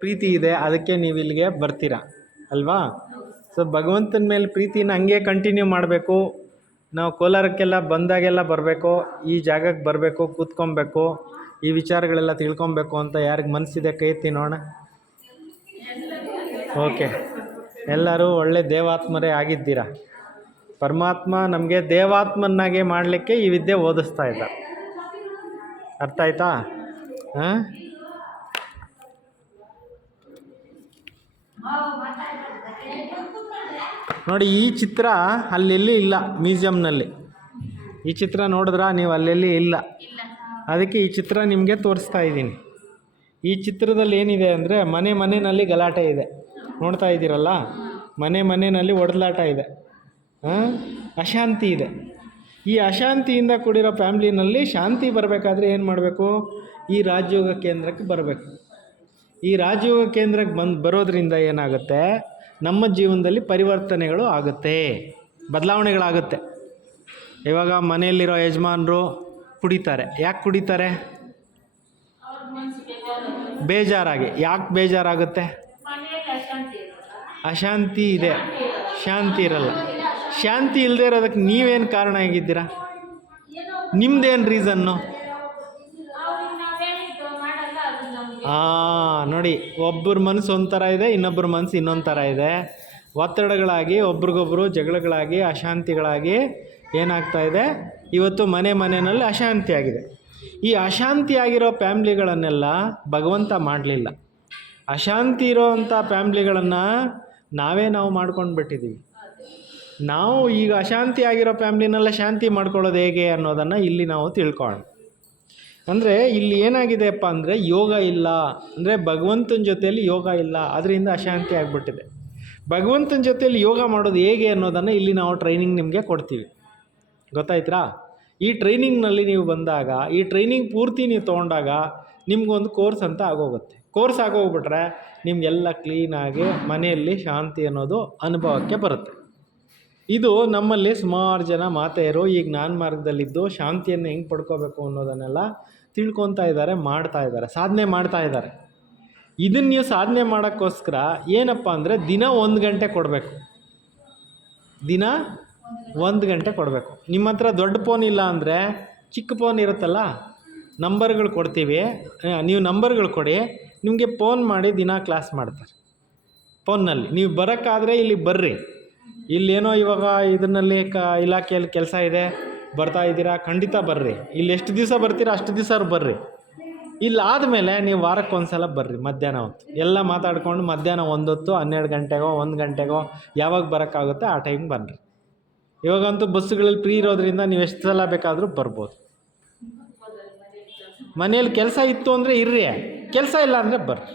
ಪ್ರೀತಿ ಇದೆ, ಅದಕ್ಕೆ ನೀವು ಇಲ್ಲಿಗೆ ಬರ್ತೀರಾ? ಅಲ್ವಾ? ಸೊ ಭಗವಂತನ ಮೇಲೆ ಪ್ರೀತಿನ ಹಂಗೆ ಕಂಟಿನ್ಯೂ ಮಾಡಬೇಕು. ನಾವು ಕೋಲಾರಕ್ಕೆಲ್ಲ ಬಂದಾಗೆಲ್ಲ ಬರಬೇಕು, ಈ ಜಾಗಕ್ಕೆ ಬರಬೇಕು, ಕೂತ್ಕೊಬೇಕು, ಈ ವಿಚಾರಗಳೆಲ್ಲ ತಿಳ್ಕೊಬೇಕು ಅಂತ ಯಾರಿಗೆ ಮನಸ್ಸಿದೆ ಕೈ ಎತ್ತಿ ಓಕೆ ಎಲ್ಲರೂ ಒಳ್ಳೆ ದೇವಾತ್ಮರೇ ಆಗಿದ್ದೀರಾ? ಪರಮಾತ್ಮ ನಮಗೆ ದೇವಾತ್ಮನ್ನಾಗೆ ಮಾಡಲಿಕ್ಕೆ ಈ ವಿದ್ಯೆ ಓದಿಸ್ತಾ ಇದ್ದ. ಅರ್ಥ ಆಯ್ತಾ? ಹಾಂ? ನೋಡಿ, ಈ ಚಿತ್ರ ಅಲ್ಲೆಲ್ಲಿ ಇಲ್ಲ, ಮ್ಯೂಸಿಯಂನಲ್ಲಿ. ಈ ಚಿತ್ರ ನೋಡಿದ್ರ? ನೀವು ಅಲ್ಲೆಲ್ಲಿ ಇಲ್ಲ. ಅದಕ್ಕೆ ಈ ಚಿತ್ರ ನಿಮಗೆ ತೋರಿಸ್ತಾ ಇದ್ದೀನಿ. ಈ ಚಿತ್ರದಲ್ಲಿ ಏನಿದೆ ಅಂದರೆ, ಮನೆ ಮನೆಯಲ್ಲಿ ಗಲಾಟೆ ಇದೆ. ನೋಡ್ತಾ ಇದ್ದೀರಲ್ಲ? ಮನೆ ಮನೆಯಲ್ಲಿ ಒಡಲಾಟ ಇದೆ. ಅಶಾಂತಿ ಇದೆ. ಈ ಅಶಾಂತಿಯಿಂದ ಕೂಡಿರೋ ಫ್ಯಾಮ್ಲಿನಲ್ಲಿ ಶಾಂತಿ ಬರಬೇಕಾದ್ರೆ ಏನು ಮಾಡಬೇಕು? ಈ ರಾಜಯೋಗ ಕೇಂದ್ರಕ್ಕೆ ಬರಬೇಕು. ಈ ರಾಜಯೋಗ ಕೇಂದ್ರಕ್ಕೆ ಬಂದು ಬರೋದ್ರಿಂದ ಏನಾಗುತ್ತೆ? ನಮ್ಮ ಜೀವನದಲ್ಲಿ ಪರಿವರ್ತನೆಗಳು ಆಗುತ್ತೆ. ಬದಲಾವಣೆಗಳಾಗುತ್ತೆ. ಇವಾಗ ಮನೆಯಲ್ಲಿರೋ ಯಜಮಾನರು ಕುಡಿತಾರೆ. ಯಾಕೆ ಕುಡಿತಾರೆ? ಬೇಜಾರಾಗಿ. ಯಾಕೆ ಬೇಜಾರಾಗುತ್ತೆ? ಅಶಾಂತಿ ಇದೆ. ಶಾಂತಿ ಇರಲ್ಲ. ಶಾಂತಿ ಇಲ್ಲದೆ ಇರೋದಕ್ಕೆ ನೀವೇನು ಕಾರಣ ಆಗಿದ್ದೀರಾ? ನಿಮ್ದೇನು ರೀಸನ್ನು ಹಾಂ ನೋಡಿ ಒಬ್ಬರ ಮನಸ್ಸು ಒಂಥರ ಇದೆ ಇನ್ನೊಬ್ಬರ ಮನಸ್ಸು ಇನ್ನೊಂದು ಥರ ಇದೆ. ಒತ್ತಡಗಳಾಗಿ, ಒಬ್ರಿಗೊಬ್ರು ಜಗಳಗಳಾಗಿ, ಅಶಾಂತಿಗಳಾಗಿ ಏನಾಗ್ತಾ ಇದೆ? ಇವತ್ತು ಮನೆ ಮನೆಯಲ್ಲಿ ಅಶಾಂತಿ ಆಗಿದೆ ಈ ಅಶಾಂತಿ ಆಗಿರೋ ಫ್ಯಾಮ್ಲಿಗಳನ್ನೆಲ್ಲ ಭಗವಂತ ಮಾಡಲಿಲ್ಲ. ಅಶಾಂತಿ ಇರೋವಂಥ ಫ್ಯಾಮ್ಲಿಗಳನ್ನು ನಾವೇ ನಾವು ಮಾಡ್ಕೊಂಡು ಬಿಟ್ಟಿದ್ದೀವಿ ನಾವು ಈಗ ಅಶಾಂತಿ ಆಗಿರೋ ಫ್ಯಾಮ್ಲಿನೆಲ್ಲ ಶಾಂತಿ ಮಾಡ್ಕೊಳ್ಳೋದು ಹೇಗೆ ಅನ್ನೋದನ್ನು ಇಲ್ಲಿ ನಾವು ತಿಳ್ಕೊಳ್ಳೋಣ. ಅಂದರೆ ಇಲ್ಲಿ ಏನಾಗಿದೆಯಪ್ಪ ಅಂದರೆ ಯೋಗ ಇಲ್ಲ. ಅಂದರೆ ಭಗವಂತನ ಜೊತೆಯಲ್ಲಿ ಯೋಗ ಇಲ್ಲ. ಅದರಿಂದ ಅಶಾಂತಿ ಆಗಿಬಿಟ್ಟಿದೆ. ಭಗವಂತನ ಜೊತೆಯಲ್ಲಿ ಯೋಗ ಮಾಡೋದು ಹೇಗೆ ಅನ್ನೋದನ್ನು ಇಲ್ಲಿ ನಾವು ಟ್ರೈನಿಂಗ್ ನಿಮಗೆ ಕೊಡ್ತೀವಿ. ಗೊತ್ತಾಯ್ತಾ ಈ ಟ್ರೈನಿಂಗ್ನಲ್ಲಿ ನೀವು ಬಂದಾಗ, ಈ ಟ್ರೈನಿಂಗ್ ಪೂರ್ತಿ ನೀವು ತೊಗೊಂಡಾಗ ನಿಮಗೊಂದು ಕೋರ್ಸ್ ಅಂತ ಆಗೋಗುತ್ತೆ. ಕೋರ್ಸ್ ಆಗೋಗ್ಬಿಟ್ರೆ ನಿಮಗೆಲ್ಲ ಕ್ಲೀನಾಗಿ ಮನೆಯಲ್ಲಿ ಶಾಂತಿ ಅನ್ನೋದು ಅನುಭವಕ್ಕೆ ಬರುತ್ತೆ. ಇದು ನಮ್ಮಲ್ಲಿ ಸುಮಾರು ಜನ ಮಾತೆಯರು, ಈಗ ನಾನು ಮಾರ್ಗದಲ್ಲಿದ್ದು ಶಾಂತಿಯನ್ನು ಹೆಂಗೆ ಪಡ್ಕೋಬೇಕು ಅನ್ನೋದನ್ನೆಲ್ಲ ತಿಳ್ಕೊತಾ ಇದ್ದಾರೆ ಮಾಡ್ತಾ ಇದ್ದಾರೆ ಸಾಧನೆ ಮಾಡ್ತಾ ಇದ್ದಾರೆ ಇದನ್ನ ನೀವು ಸಾಧನೆ ಮಾಡೋಕ್ಕೋಸ್ಕರ ಏನಪ್ಪ ಅಂದರೆ ದಿನ ಒಂದು ಗಂಟೆ ಕೊಡಬೇಕು. ದಿನ ಒಂದು ಗಂಟೆ ಕೊಡಬೇಕು. ನಿಮ್ಮ ಹತ್ರ ದೊಡ್ಡ ಫೋನ್ ಇಲ್ಲ ಅಂದರೆ ಚಿಕ್ಕ ಫೋನ್ ಇರುತ್ತಲ್ಲ, ನಂಬರ್ಗಳು ಕೊಡ್ತೀವಿ ನೀವು ನಂಬರ್ಗಳು ಕೊಡಿ, ನಿಮಗೆ ಫೋನ್ ಮಾಡಿ ದಿನ ಕ್ಲಾಸ್ ಮಾಡ್ತಾರೆ. ಫೋನ್ನಲ್ಲಿ ನೀವು ಬರೋಕ್ಕಾದರೆ ಇಲ್ಲಿ ಬರ್ರಿ. ಇಲ್ಲೇನೋ ಇವಾಗ ಇದರಲ್ಲಿ ಕ ಇಲಾಖೆಯಲ್ಲಿ ಕೆಲಸ ಇದೆ, ಬರ್ತಾ ಇದ್ದೀರಾ, ಖಂಡಿತ ಬರ್ರಿ. ಇಲ್ಲಿ ಎಷ್ಟು ದಿವಸ ಬರ್ತೀರಾ, ಅಷ್ಟು ದಿವಸ ಬರ್ರಿ. ಇಲ್ಲಿ ಆದಮೇಲೆ ನೀವು ವಾರಕ್ಕೆ ಒಂದು ಸಲ ಬರ್ರಿ, ಮಧ್ಯಾಹ್ನ ಹೊತ್ತು. ಎಲ್ಲ ಮಾತಾಡ್ಕೊಂಡು ಮಧ್ಯಾಹ್ನ ಒಂದೊತ್ತು, ಹನ್ನೆರಡು ಗಂಟೆಗೋ, ಒಂದು ಗಂಟೆಗೋ, ಯಾವಾಗ ಬರೋಕ್ಕಾಗುತ್ತೆ ಆ ಟೈಮ್ ಬನ್ನಿರಿ ಇವಾಗಂತೂ ಬಸ್ಸುಗಳಲ್ಲಿ ಫ್ರೀ ಇರೋದ್ರಿಂದ ನೀವು ಎಷ್ಟು ಸಲ ಬೇಕಾದರೂ ಬರ್ಬೋದು. ಮನೇಲಿ ಕೆಲಸ ಇತ್ತು ಅಂದರೆ ಇರ್ರಿ. ಕೆಲಸ ಇಲ್ಲ ಅಂದರೆ ಬರ್ರಿ.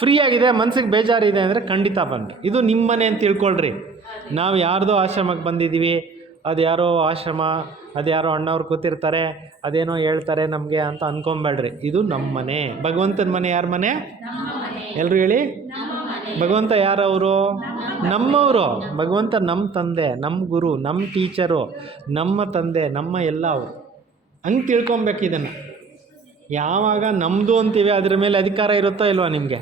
ಫ್ರೀ ಆಗಿದೆ, ಮನ್ಸಿಗೆ ಬೇಜಾರಿದೆ ಅಂದರೆ ಖಂಡಿತ ಬನ್ನಿರಿ ಇದು ನಿಮ್ಮ ಮನೆ ಅಂತ ತಿಳ್ಕೊಳ್ರಿ. ನಾವು ಯಾರ್ದೋ ಆಶ್ರಮಕ್ಕೆ ಬಂದಿದ್ದೀವಿ. ಅದು ಯಾರೋ ಆಶ್ರಮ, ಅದು ಯಾರೋ ಅಣ್ಣವ್ರು ಕೂತಿರ್ತಾರೆ, ಅದೇನೋ ಹೇಳ್ತಾರೆ ನಮಗೆ ಅಂತ ಅನ್ಕೊಂಬೇಡ್ರಿ ಇದು ನಮ್ಮ ಮನೆ. ಭಗವಂತನ ಮನೆ ಯಾರ ಮನೆ? ಎಲ್ಲರೂ ಹೇಳಿ? ಭಗವಂತ ಯಾರವರು? ನಮ್ಮವರು. ಭಗವಂತ ನಮ್ಮ ತಂದೆ, ನಮ್ಮ ಗುರು, ನಮ್ಮ ಟೀಚರು, ನಮ್ಮ ತಂದೆ, ನಮ್ಮ ಎಲ್ಲ ಅವರು. ಹಂಗೆ ತಿಳ್ಕೊಬೇಕು ಇದನ್ನು. ಯಾವಾಗ ನಮ್ಮದು ಅಂತೀವಿ, ಅದ್ರ ಮೇಲೆ ಅಧಿಕಾರ ಇರುತ್ತೋ ಇಲ್ವಾ ನಿಮಗೆ?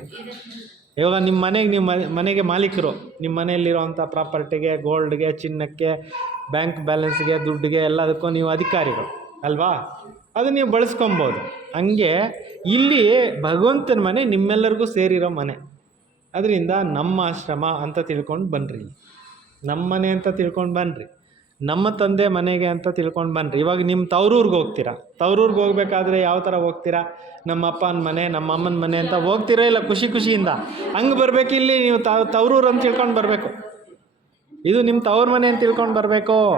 ಇವಾಗ ನಿಮ್ಮ ಮನೆಗೆ ನಿಮ್ಮ ಮನೆಗೆ ಮಾಲೀಕರು, ನಿಮ್ಮ ಮನೆಯಲ್ಲಿರುವಂಥ ಪ್ರಾಪರ್ಟಿಗೆ, ಗೋಲ್ಡ್ಗೆ, ಚಿನ್ನಕ್ಕೆ, ಬ್ಯಾಂಕ್ ಬ್ಯಾಲೆನ್ಸ್ಗೆ, ದುಡ್ಡಿಗೆ ಎಲ್ಲದಕ್ಕೂ ನೀವು ಅಧಿಕಾರಿಗಳು, ಅಲ್ವಾ? ಅದು ನೀವು ಬಳಸ್ಕೊಬೋದು. ಹಂಗೆ ಇಲ್ಲಿ ಭಗವಂತನ ಮನೆ ನಿಮ್ಮೆಲ್ಲರಿಗೂ ಸೇರಿರೋ ಮನೆ. ಅದರಿಂದ ನಮ್ಮ ಆಶ್ರಮ ಅಂತ ತಿಳ್ಕೊಂಡು ಬನ್ನಿರಿ ನಮ್ಮ ಮನೆ ಅಂತ ತಿಳ್ಕೊಂಡು ಬನ್ನಿರಿ ನಮ್ಮ ತಂದೆ ಮನೆಗೆ ಅಂತ ತಿಳ್ಕೊಂಡು ಬನ್ನಿರಿ ಇವಾಗ ನಿಮ್ಮ ತವರೂರ್ಗೆ ಹೋಗ್ತೀರಾ? ತವರೂರ್ಗೆ ಹೋಗ್ಬೇಕಾದ್ರೆ ಯಾವ ಥರ ಹೋಗ್ತೀರಾ? ನಮ್ಮ ಅಪ್ಪನ ಮನೆ, ನಮ್ಮ ಅಮ್ಮನ ಮನೆ ಅಂತ ಹೋಗ್ತೀರಾ ಇಲ್ಲ ಖುಷಿ ಖುಷಿಯಿಂದ? ಹಂಗೆ ಬರಬೇಕು ಇಲ್ಲಿ ನೀವು ತಾವ್ ತವರೂರು ಅಂತ ತಿಳ್ಕೊಂಡು ಬರಬೇಕು. ಇದು ನಿಮ್ಮ ತವ್ರ ಮನೆ ಅಂತ ತಿಳ್ಕೊಂಡು ಬರಬೇಕು.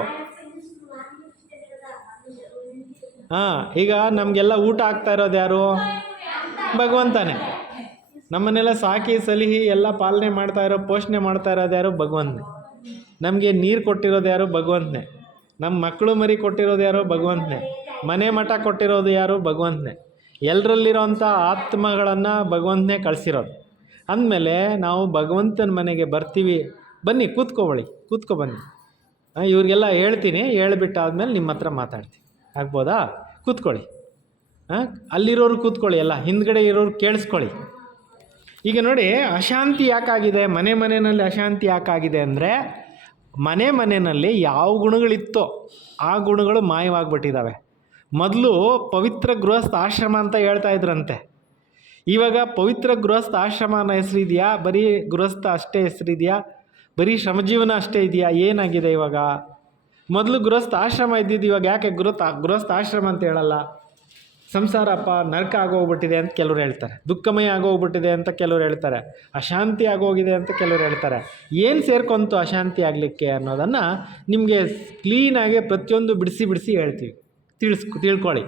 ಹಾಂ, ಈಗ ನಮಗೆಲ್ಲ ಊಟ ಆಗ್ತಾ ಇರೋದು ಯಾರು? ಭಗವಂತನೇ. ನಮ್ಮನ್ನೆಲ್ಲ ಸಾಕಿ, ಸಲಿಹಿ ಎಲ್ಲ ಪಾಲನೆ ಮಾಡ್ತಾ ಇರೋ, ಪೋಷಣೆ ಮಾಡ್ತಾ ಇರೋದು ಯಾರು? ಭಗವಂತನೇ. ನಮಗೆ ನೀರು ಕೊಟ್ಟಿರೋದು ಯಾರು? ಭಗವಂತನೇ. ನಮ್ಮ ಮಕ್ಕಳು ಮರಿ ಕೊಟ್ಟಿರೋದು ಯಾರು? ಭಗವಂತನೇ. ಮನೆ ಮಠ ಕೊಟ್ಟಿರೋದು ಯಾರು? ಭಗವಂತನೇ. ಎಲ್ಲರಲ್ಲಿರೋಂಥ ಆತ್ಮಗಳನ್ನು ಭಗವಂತನೇ ಕಳಿಸಿರೋದು. ಅಂದಮೇಲೆ ನಾವು ಭಗವಂತನ ಮನೆಗೆ ಬರ್ತೀವಿ. ಬನ್ನಿ, ಕೂತ್ಕೊಬಳಿ, ಕೂತ್ಕೊ ಬನ್ನಿ. ಇವ್ರಿಗೆಲ್ಲ ಹೇಳ್ತೀನಿ. ಹೇಳ್ಬಿಟ್ಟಾದ್ಮೇಲೆ ನಿಮ್ಮ ಹತ್ರ ಮಾತಾಡ್ತೀನಿ. ಆಗ್ಬೋದಾ? ಕೂತ್ಕೊಳ್ಳಿ. ಹಾಂ ಅಲ್ಲಿರೋರು ಕೂತ್ಕೊಳ್ಳಿ. ಎಲ್ಲ ಹಿಂದ್ಗಡೆ ಇರೋರು ಕೇಳಿಸ್ಕೊಳ್ಳಿ. ಈಗ ನೋಡಿ, ಅಶಾಂತಿ ಯಾಕಾಗಿದೆ? ಮನೆ ಮನೆಯಲ್ಲಿ ಅಶಾಂತಿ ಯಾಕಾಗಿದೆ ಅಂದರೆ, ಮನೆ ಮನೆಯಲ್ಲಿ ಯಾವ ಗುಣಗಳಿತ್ತೋ ಆ ಗುಣಗಳು ಮಾಯವಾಗ್ಬಿಟ್ಟಿದ್ದಾವೆ ಮೊದಲು ಪವಿತ್ರ ಗೃಹಸ್ಥ ಆಶ್ರಮ ಅಂತ ಹೇಳ್ತಾ ಇದ್ರಂತೆ. ಇವಾಗ ಪವಿತ್ರ ಗೃಹಸ್ಥ ಆಶ್ರಮ ಅನ್ನೋ ಹೆಸರಿದೆಯಾ ಬರೀ ಗೃಹಸ್ಥ ಅಷ್ಟೇ ಹೆಸರಿದೆಯಾ ಬರೀ ಶ್ರಮಜೀವನ ಅಷ್ಟೇ ಇದೆಯಾ? ಏನಾಗಿದೆ ಇವಾಗ? ಮೊದಲು ಗೃಹಸ್ಥ ಆಶ್ರಮ ಇದ್ದಿದ್ದು ಇವಾಗ ಯಾಕೆ ಗೃಹ ಗೃಹಸ್ಥ ಆಶ್ರಮ ಅಂತ ಹೇಳಲ್ಲ? ಸಂಸಾರಪ್ಪ ನರಕ ಆಗೋಗ್ಬಿಟ್ಟಿದೆ ಅಂತ ಕೆಲವ್ರು ಹೇಳ್ತಾರೆ. ದುಃಖಮಯ ಆಗೋಗ್ಬಿಟ್ಟಿದೆ ಅಂತ ಕೆಲವ್ರು ಹೇಳ್ತಾರೆ. ಅಶಾಂತಿ ಆಗೋಗಿದೆ ಅಂತ ಕೆಲವ್ರು ಹೇಳ್ತಾರೆ. ಏನು ಸೇರ್ಕೊಂತು ಅಶಾಂತಿ ಆಗಲಿಕ್ಕೆ ಅನ್ನೋದನ್ನು ನಿಮಗೆ ಕ್ಲೀನಾಗಿ ಪ್ರತಿಯೊಂದು ಬಿಡಿಸಿ ಬಿಡಿಸಿ ಹೇಳ್ತೀವಿ. ತಿಳಿಸ್ ತಿಳ್ಕೊಳ್ಳಿ.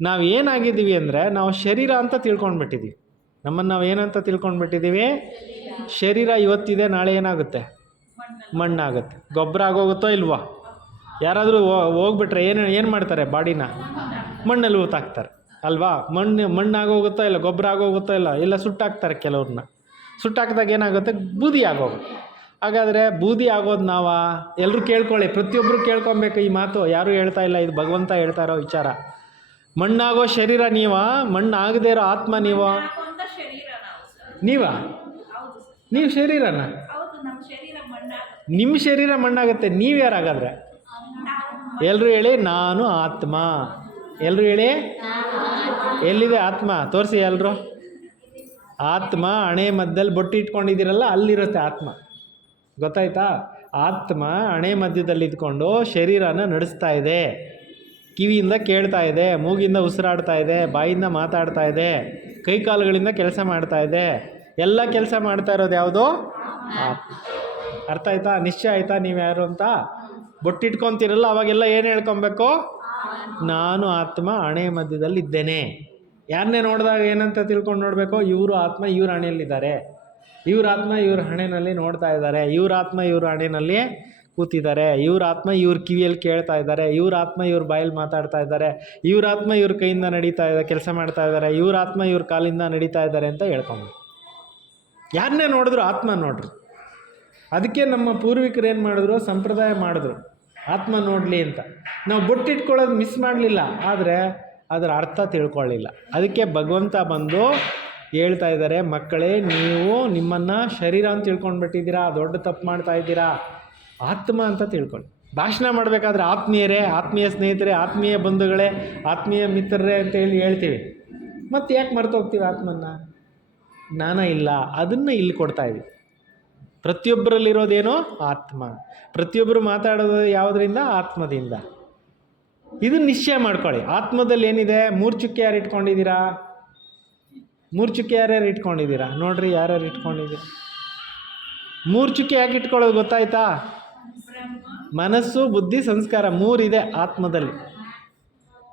ನಾವು ಏನಾಗಿದ್ದೀವಿ ಅಂದರೆ ನಾವು ಶರೀರ ಅಂತ ತಿಳ್ಕೊಂಡ್ಬಿಟ್ಟಿದ್ದೀವಿ ನಮ್ಮನ್ನು ನಾವು ಏನಂತ ತಿಳ್ಕೊಂಡ್ಬಿಟ್ಟಿದ್ದೀವಿ ಶರೀರ ಇವತ್ತಿದೆ, ನಾಳೆ ಏನಾಗುತ್ತೆ? ಮಣ್ಣಾಗುತ್ತೆ. ಗೊಬ್ಬರ ಆಗೋಗುತ್ತೋ ಇಲ್ವೋ? ಯಾರಾದರೂ ಹೋಗ್ಬಿಟ್ರೆ ಏನು ಏನು ಮಾಡ್ತಾರೆ? ಬಾಡಿನ? ಮಣ್ಣಲ್ಲಿ ಊತಾಕ್ತಾರೆ. ಅಲ್ವಾ? ಮಣ್ಣು ಮಣ್ಣಾಗೋಗುತ್ತೋ ಇಲ್ಲ ಗೊಬ್ಬರ ಆಗೋಗುತ್ತೋ ಇಲ್ಲ ಇಲ್ಲ ಸುಟ್ಟಾಕ್ತಾರೆ ಕೆಲವ್ರನ್ನ. ಸುಟ್ಟಾಕಿದಾಗ ಏನಾಗುತ್ತೆ? ಬೂದಿ ಆಗೋಗುತ್ತೆ. ಹಾಗಾದರೆ ಬೂದಿ ಆಗೋದು ನಾವ? ಎಲ್ಲರೂ ಕೇಳ್ಕೊಳ್ಳಿ ಪ್ರತಿಯೊಬ್ಬರು ಕೇಳ್ಕೊಬೇಕು ಈ ಮಾತು. ಯಾರೂ ಹೇಳ್ತಾ ಇಲ್ಲ ಇದು ಭಗವಂತ ಹೇಳ್ತಾ ಇರೋ ವಿಚಾರ. ಮಣ್ಣಾಗೋ ಶರೀರ ನೀವ? ಮಣ್ಣಾಗದೇ ಇರೋ ಆತ್ಮ ನೀವ? ನೀವ ನೀವಾ? ಶರೀರನ? ನಮ್ಮ ಶರೀರ ಮಣ್ಣಾಗುತ್ತೆ. ನೀವು ಯಾರಾಗಾದ್ರೆ? ಎಲ್ಲರೂ ಹೇಳಿ ನಾನು ಆತ್ಮ. ಎಲ್ಲರೂ ಹೇಳಿ? ಎಲ್ಲಿದೆ ಆತ್ಮ? ತೋರಿಸಿ ಎಲ್ಲರೂ ಆತ್ಮ ಹಣೆ ಮಧ್ಯದಲ್ಲಿ ಬೊಟ್ಟು ಇಟ್ಕೊಂಡಿದ್ದೀರಲ್ಲ, ಅಲ್ಲಿರುತ್ತೆ ಆತ್ಮ. ಗೊತ್ತಾಯ್ತಾ? ಆತ್ಮ ಹಣೆ ಮಧ್ಯದಲ್ಲಿ ಇದ್ಕೊಂಡು ಶರೀರನ ನಡೆಸ್ತಾ ಇದೆ. ಕಿವಿಯಿಂದ ಕೇಳ್ತಾ ಇದೆ, ಮೂಗಿಂದ ಉಸಿರಾಡ್ತಾ ಇದೆ, ಬಾಯಿಂದ ಮಾತಾಡ್ತಾ ಇದೆ, ಕೈಕಾಲುಗಳಿಂದ ಕೆಲಸ ಮಾಡ್ತಾ ಇದೆ. ಎಲ್ಲ ಕೆಲಸ ಮಾಡ್ತಾ ಇರೋದು ಯಾವುದು? ಅರ್ಥ ಆಯ್ತಾ? ನಿಶ್ಚಯ ಆಯ್ತಾ ನೀವು ಯಾರು ಅಂತ? ಬೊಟ್ಟಿಟ್ಕೊಂತೀರಲ್ಲ, ಅವಾಗೆಲ್ಲ ಏನು ಹೇಳ್ಕೊಬೇಕು? ನಾನು ಆತ್ಮ ಹಣೆ ಮಧ್ಯದಲ್ಲಿ ಇದ್ದೇನೆ ಯಾರನ್ನೇ ನೋಡಿದಾಗ ಏನಂತ ತಿಳ್ಕೊಂಡು ನೋಡಬೇಕು, ಇವರು ಆತ್ಮ, ಇವ್ರ ಹಣೆಯಲ್ಲಿದ್ದಾರೆ. ಇವ್ರ ಆತ್ಮ, ಇವ್ರ ಹಣೆಯಲ್ಲಿ ನೋಡ್ತಾ ಇದ್ದಾರೆ. ಇವ್ರ ಆತ್ಮ, ಇವ್ರ ಹಣೆಯಲ್ಲಿ ಕೂತಿದ್ದಾರೆ. ಇವ್ರ ಆತ್ಮ, ಇವ್ರ ಕಿವಿಯಲ್ಲಿ ಕೇಳ್ತಾ ಇದ್ದಾರೆ. ಇವ್ರ ಆತ್ಮ, ಇವ್ರ ಬಾಯಲ್ಲಿ ಮಾತಾಡ್ತಾ ಇದ್ದಾರೆ. ಇವ್ರ ಆತ್ಮ, ಇವ್ರ ಕೈಯಿಂದ ನಡೀತಾ ಇದೆ, ಕೆಲಸ ಮಾಡ್ತಾ ಇದ್ದಾರೆ. ಇವ್ರ ಆತ್ಮ, ಇವ್ರ ಕಾಲಿಂದ ನಡೀತಾ ಇದ್ದಾರೆ ಅಂತ ಹೇಳ್ಕೊಂಡು ಯಾರನ್ನೇ ನೋಡಿದ್ರು ಆತ್ಮ ನೋಡ್ರಿ. ಅದಕ್ಕೆ ನಮ್ಮ ಪೂರ್ವಿಕರು ಏನು ಮಾಡಿದ್ರು? ಸಂಪ್ರದಾಯ ಮಾಡಿದ್ರು. ಆತ್ಮ ನೋಡಲಿ ಅಂತ. ನಾವು ಬುಟ್ಟಿಟ್ಕೊಳ್ಳೋದು ಮಿಸ್ ಮಾಡಲಿಲ್ಲ, ಆದರೆ ಅದರ ಅರ್ಥ ತಿಳ್ಕೊಳ್ಳಿಲ್ಲ. ಅದಕ್ಕೆ ಭಗವಂತ ಬಂದು ಹೇಳ್ತಾ ಇದ್ದಾರೆ, ಮಕ್ಕಳೇ, ನೀವು ನಿಮ್ಮನ್ನು ಶರೀರ ಅಂತ ತಿಳ್ಕೊಂಡ್ಬಿಟ್ಟಿದ್ದೀರಾ, ದೊಡ್ಡ ತಪ್ಪು ಮಾಡ್ತಾ ಇದ್ದೀರಾ? ಆತ್ಮ ಅಂತ ತಿಳ್ಕೊಳ್ಳಿ. ಭಾಷಣ ಮಾಡಬೇಕಾದ್ರೆ ಆತ್ಮೀಯರೇ, ಆತ್ಮೀಯ ಸ್ನೇಹಿತರೆ, ಆತ್ಮೀಯ ಬಂಧುಗಳೇ, ಆತ್ಮೀಯ ಮಿತ್ರರೇ ಅಂತ ಹೇಳಿ ಹೇಳ್ತೀವಿ. ಮತ್ತು ಯಾಕೆ ಮರ್ತು ಹೋಗ್ತೀವಿ ಆತ್ಮನ್ನ? ಜ್ಞಾನ ಇಲ್ಲ, ಅದನ್ನು ಇಲ್ಲಿ ಕೊಡ್ತಾ ಇದ್ದೀವಿ. ಪ್ರತಿಯೊಬ್ಬರಲ್ಲಿರೋದೇನು ಆತ್ಮ. ಪ್ರತಿಯೊಬ್ಬರು ಮಾತಾಡೋದು ಯಾವುದರಿಂದ? ಆತ್ಮದಿಂದ. ಇದು ನಿಶ್ಚಯ ಮಾಡ್ಕೊಳ್ಳಿ. ಆತ್ಮದಲ್ಲಿ ಏನಿದೆ? ಮೂರು ಚುಕ್ಕೆ ಯಾರು ಇಟ್ಕೊಂಡಿದ್ದೀರಾ? ಮೂರು ಚುಕ್ಕೆ ಯಾರ್ಯಾರು ಇಟ್ಕೊಂಡಿದ್ದೀರಾ? ನೋಡ್ರಿ ಯಾರ್ಯಾರು ಇಟ್ಕೊಂಡಿದ್ದೀರ? ಮೂರು ಚುಕ್ಕೆ ಯಾಕೆ ಇಟ್ಕೊಳ್ಳೋದು ಗೊತ್ತಾಯ್ತಾ? ಮನಸ್ಸು ಬುದ್ಧಿ ಸಂಸ್ಕಾರ ಮೂರಿದೆ ಆತ್ಮದಲ್ಲಿ.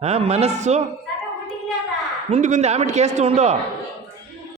ಹಾಂ ಮನಸ್ಸು. ಉಂಡಿ ಮುಂದೆ ಆಮಿಟ್ ಕೇಸ್ತು ಉಂಡು?